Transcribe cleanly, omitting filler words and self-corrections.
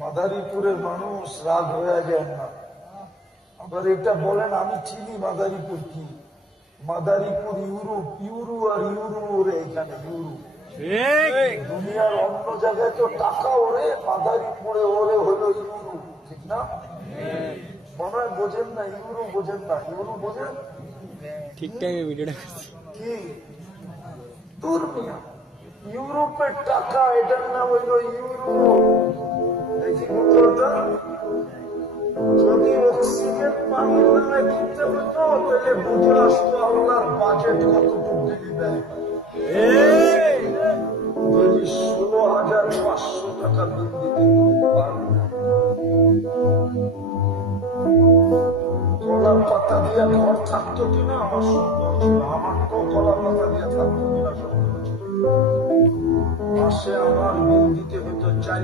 মাদারীপুরের মানুষ রাগ হয়ে যায় না। আবার এটা বলেন আমি চিনি মাদারীপুর কি, মাদারীপুর ইউরোপ, ইউরো আর ইউরো ওরে এখানে ইউরো। দুনিয়ার অন্য জায়গায় তো টাকা ওরে, মাদারীপুরে ওরে হলো ইউরো, ঠিক না? মনে হয় বোঝেন না, ইউরো বোঝেন না, ইউরো বোঝেন ঠিকঠাক ভিডিওটা কি? দুর্মিয়া ইউরোপের টাকা, এটার নাম হইল ইউরো। দেখি উত্তরটা, যদি অক্সিজেন পানির নামে কিনতে হতো তাহলে বুঝে আসতো আল্লাহর বাজেট কতটুকু দিবে। যদি 16,500 টাকা বিল দিতে পারবে, কলা পাতা দিয়ে ঘর থাকতো কিনা আমার সন্দেহ ছিল। আমার তো কলা পাতা দিয়ে থাকতো কিনা সন্দেহ ছিল। মাসে আমার বিল দিতে হতো 4